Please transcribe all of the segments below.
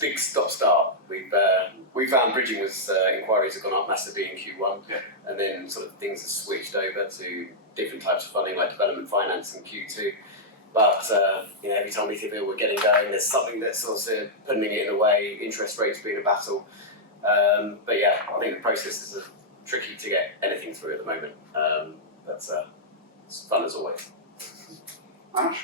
big stop-start. We found bridging inquiries have gone up massively in Q1, and then sort of things have switched over to different types of funding like development finance in Q2. But every time we think we're getting going, there's something that's also putting it in a way, interest rates being a battle. But yeah, I think the processes are tricky to get anything through at the moment. But it's fun as always. Manoj?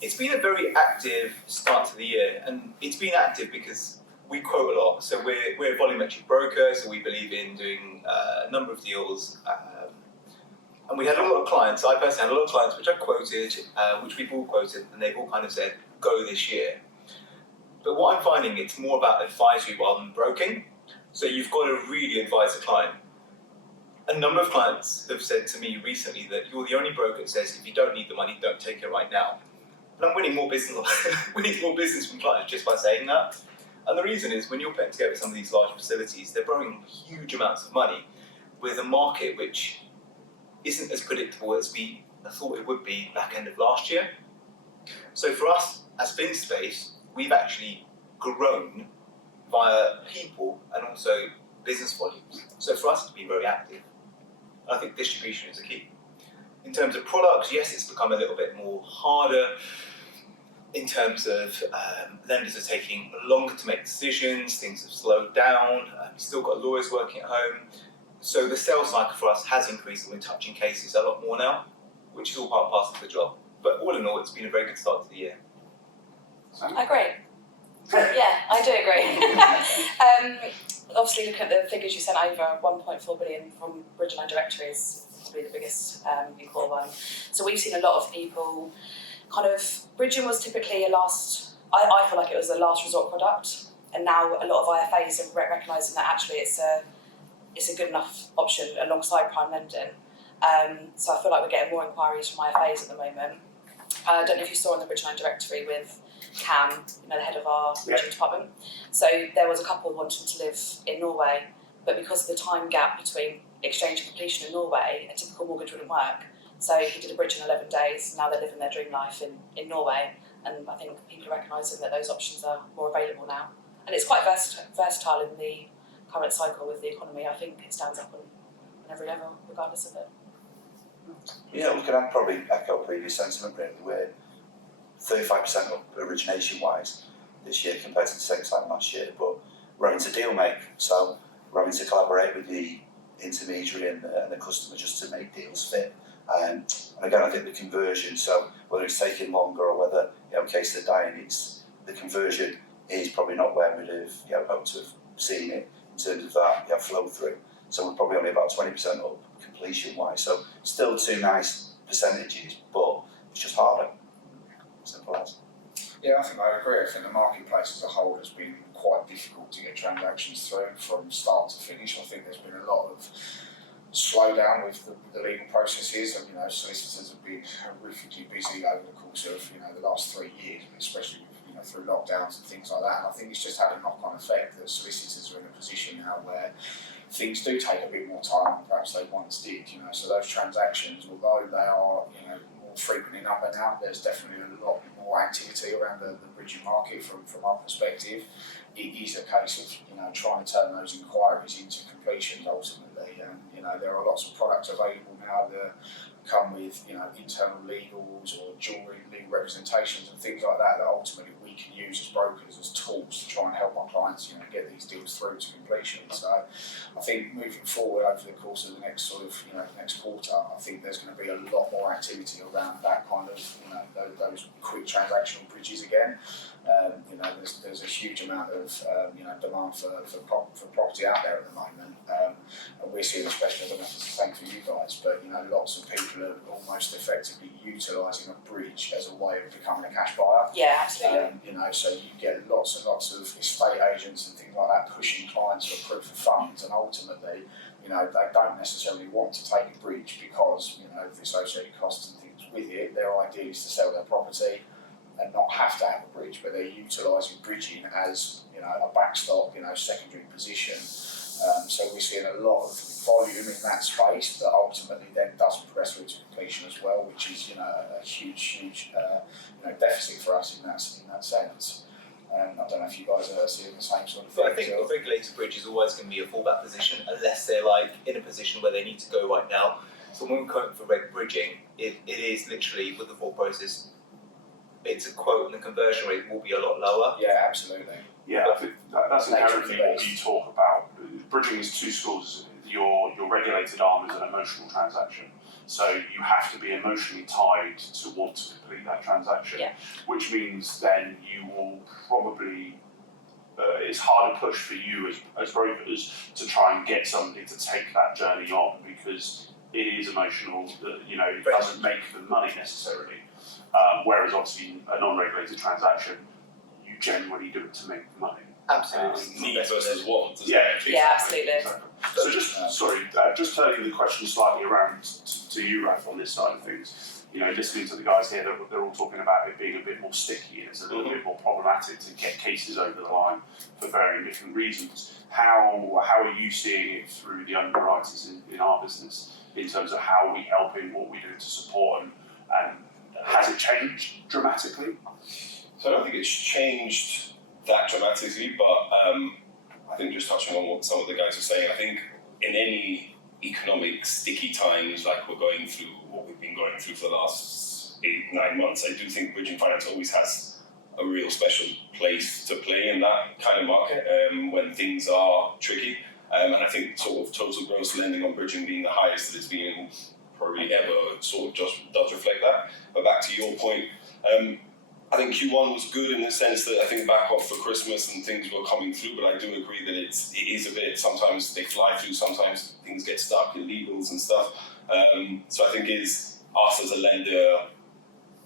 It's been a very active start to the year, and it's been active because we quote a lot. So we're a volumetric broker, so we believe in doing a number of deals. And we had a lot of clients, I personally had a lot of clients which I quoted, which we've all quoted, and they've all kind of said, go this year. But what I'm finding, it's more about advisory rather than broking. So you've got to really advise the client. A number of clients have said to me recently that you're the only broker that says if you don't need the money, don't take it right now. And I'm winning more business from clients just by saying that. And the reason is when you're putting together some of these large facilities, they're borrowing huge amounts of money with a market which isn't as predictable as we thought it would be back end of last year. So for us as FinSpace, we've actually grown via people and also business volumes. So for us to be very active, I think distribution is the key. In terms of products, yes, it's become a little bit more harder in terms of lenders are taking longer to make decisions, things have slowed down, we've still got lawyers working at home. So the sales cycle for us has increased and we're touching cases a lot more now, which is all part and parcel of the job. But all in all, it's been a very good start to the year. I agree. Yeah, I do agree. Obviously, looking at the figures you sent over, 1.4 billion from Bridge Line Directory is probably the biggest equal one. So we've seen a lot of people kind of, bridging was typically I feel like it was a last resort product, and now a lot of IFAs are recognising that actually it's a good enough option alongside prime lending. So I feel like we're getting more inquiries from IFAs at the moment. I don't know if you saw in the Bridge Line Directory with Cam, the head of our bridging department. So there was a couple wanting to live in Norway, but because of the time gap between exchange and completion in Norway, a typical mortgage wouldn't work. So he did a bridge in 11 days. Now they're living their dream life in Norway, and I think people are recognising that those options are more available now. And it's quite versatile in the current cycle with the economy. I think it stands up on every level, regardless of it. Yeah, looking at probably echo previous sentiment really. We're 35% up origination-wise this year compared to the same time last year, but we're having to deal make, so we're having to collaborate with the intermediary and the customer just to make deals fit. And again, I think the conversion, so whether it's taking longer or whether, in case they're dying, the conversion is probably not where we'd have hoped to have seen it in terms of that flow through. So we're probably only about 20% up completion-wise. So still two nice percentages, but it's just harder. Simple as. Yeah, I think I agree. I think the marketplace as a whole has been quite difficult to get transactions through from start to finish. I think there's been a lot of slowdown with the legal processes, and solicitors have been horrifically busy over the course of the last 3 years, especially through lockdowns and things like that. And I think it's just had a knock-on effect that solicitors are in a position now where things do take a bit more time than perhaps they once did. So those transactions, although they are more frequent in number now, there's definitely a lot more activity around the bridging market from our perspective. It is a case of trying to turn those inquiries into completions ultimately. And there are lots of products available now that come with internal legals or jury legal representations and things like that ultimately we can use as brokers as tools to try and help our clients get these deals through to completion. So I think moving forward over the course of the next next quarter, I think there's going to be a lot more activity around that kind of those quick transactional bridges again. There's a huge amount of demand for property out there at the moment, and we're seeing, especially, I don't know if it's the same for you guys, but lots of people are almost effectively utilising a bridge as a way of becoming a cash buyer. Yeah, absolutely. So you get lots and lots of estate agents and things like that pushing clients for proof of funds, and ultimately, they don't necessarily want to take a bridge because of the associated costs and things with it. Their idea is to sell their property and not have to have a bridge, but they're utilising bridging as a backstop, secondary position. So we're seeing a lot of volume in that space that ultimately then does progress through to completion as well, which is a huge deficit for us in that sense. I don't know if you guys are seeing the same sort of But thing. I think a regulated bridge is always going to be a fallback position unless they're like in a position where they need to go right now. So when we're quoting for reg bridging, it is literally with the thought process, it's a quote and the conversion rate will be a lot lower. Yeah, absolutely. Yeah, I think that's inherently what we talk about. Bridging is two schools. Your regulated arm is an emotional transaction. So you have to be emotionally tied to want to complete that transaction, which means then you will probably, it's harder push for you as brokers to try and get somebody to take that journey on because it is emotional, that it doesn't make them money necessarily. Whereas obviously a non-regulated transaction, you generally do it to make money. Absolutely. Need versus want. Exactly. absolutely. So just turning the question slightly around to you, Raf, on this side of things. Listening to the guys here, they're all talking about it being a bit more sticky and it's a little bit more problematic to get cases over the line for very different reasons. How are you seeing it through the underwriters in our business in terms of how we help in what we do to support and has it changed dramatically? So I don't think it's changed that dramatically, but I think just touching on what some of the guys are saying, I think in any economic sticky times like we're going through, what we've been going through for the last 8-9 months, I do think bridging finance always has a real special place to play in that kind of market when things are tricky. And I think sort of total gross lending on bridging being the highest that it's been probably ever sort of just does reflect that. But back to your point, I think Q1 was good in the sense that I think back off for Christmas and things were coming through, but I do agree that it is a bit, sometimes they fly through, sometimes things get stuck in legals and stuff. So I think it's us as a lender,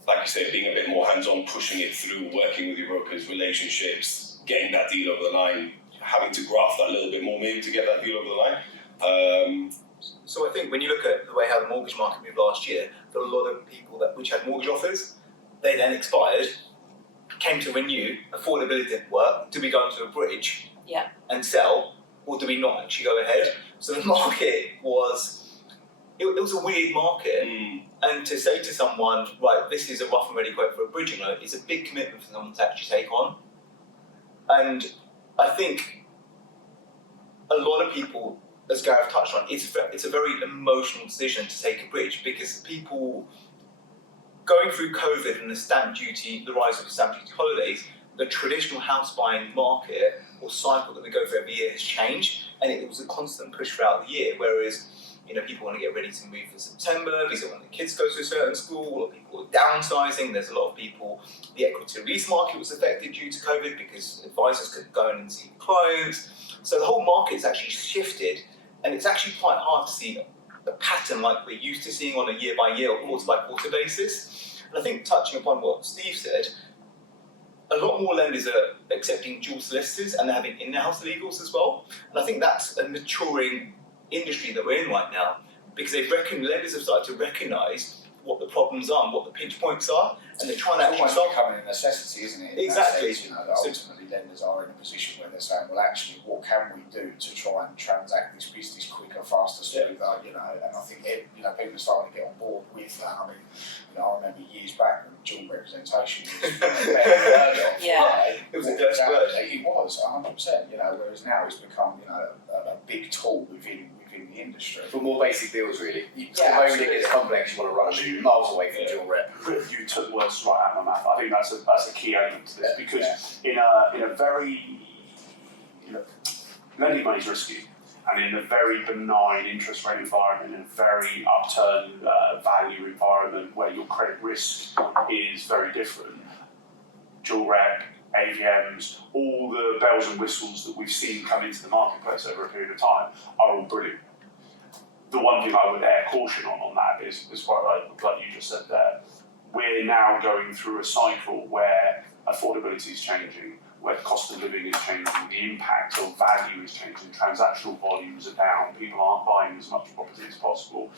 like you say, being a bit more hands-on, pushing it through, working with your brokers, relationships, getting that deal over the line, having to graft that a little bit more maybe to get that deal over the line. So I think when you look at the way how the mortgage market moved last year, there were a lot of people which had mortgage offers. They then expired, came to renew, affordability didn't work. Do we go into a bridge and sell, or do we not actually go ahead? So the market was, it was a weird market. And to say to someone, right, this is a rough and ready quote for a bridging loan, is a big commitment for someone to actually take on. And I think a lot of people, as Gareth touched on, it's a very emotional decision to take a bridge because people going through COVID and the stamp duty, the rise of the stamp duty holidays, the traditional house buying market or cycle that we go through every year has changed, and it was a constant push throughout the year. Whereas, people want to get ready to move for September because they want their kids to go to a certain school, or people are downsizing. There's a lot of people. The equity release market was affected due to COVID because advisors couldn't go in and see clients. So the whole market's actually shifted, and it's actually quite hard to see a pattern like we're used to seeing on a year-by-year or quarter-by-quarter basis. And I think touching upon what Steve said, a lot more lenders are accepting dual solicitors and they're having in-house legals as well. And I think that's a maturing industry that we're in right now because lenders have started to recognise what the problems are and what the pinch points are, and they're trying to actually solve. It's becoming a necessity, isn't it? Exactly. That ultimately lenders are in a position where they're saying, well, actually, what can we do to try and transact this business quicker, faster, smoother? And I think people are starting to get on board with that. I mean, I remember years back when dual representation was very early on. It was a dirty word. It was 100%. Whereas now it's become a big tool within the industry. For more basic deals, really. The moment it gets complex, you want to run miles away from dual rep. You took words right out of my mouth. I think that's a key element to this because in a very lending money is risky, and in a very benign interest rate environment, in a very upturned value environment where your credit risk is very different, dual rep, AVMs, all the bells and whistles that we've seen come into the marketplace over a period of time are all brilliant. The one thing I would air caution on that is quite like you just said there. We're now going through a cycle where affordability is changing, where cost of living is changing, the impact of value is changing, transactional volumes are down, people aren't buying as much property as possible.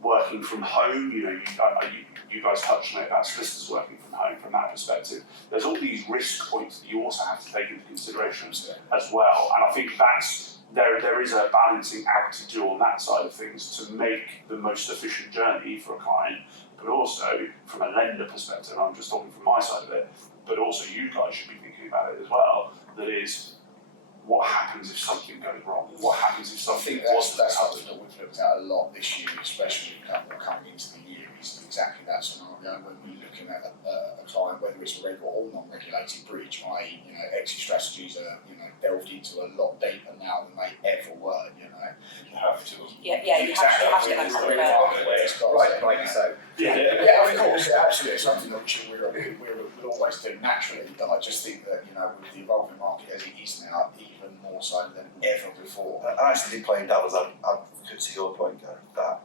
Working from home, you guys touched on it about solicitors working from home from that perspective. There's all these risk points that you also have to take into consideration as well. And I think there is a balancing act to do on that side of things to make the most efficient journey for a client, but also from a lender perspective, I'm just talking from my side of it, but also you guys should be thinking about it as well. That is, what happens if something goes wrong? What happens if I something think that's wasn't something covered? that we've looked at a lot this year, especially coming into the year, is exactly that scenario when we're looking at a client, whether it's a regular or non-regulated bridge, i.e., exit strategies are delved into a lot deeper now than they ever were. You have to. Yeah, you have to get that We're in a stuff. market where it's got to- Rightly so. Yeah, of course, absolutely. It's something that we'll always do naturally, but I just think that, with the evolving market as it is now, even more so than ever before. I actually think playing devil's advocate to your point, Gareth, that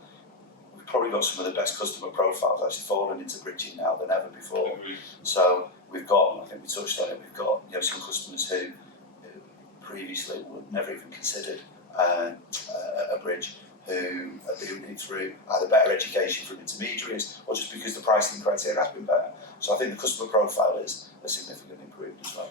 we've probably got some of the best customer profiles actually falling into bridging now than ever before. So we've got, I think we touched on it, we've got some customers who previously would never even considered a bridge, who are doing it through either better education from intermediaries or just because the pricing criteria has been better. So I think the customer profile is a significant improvement as well.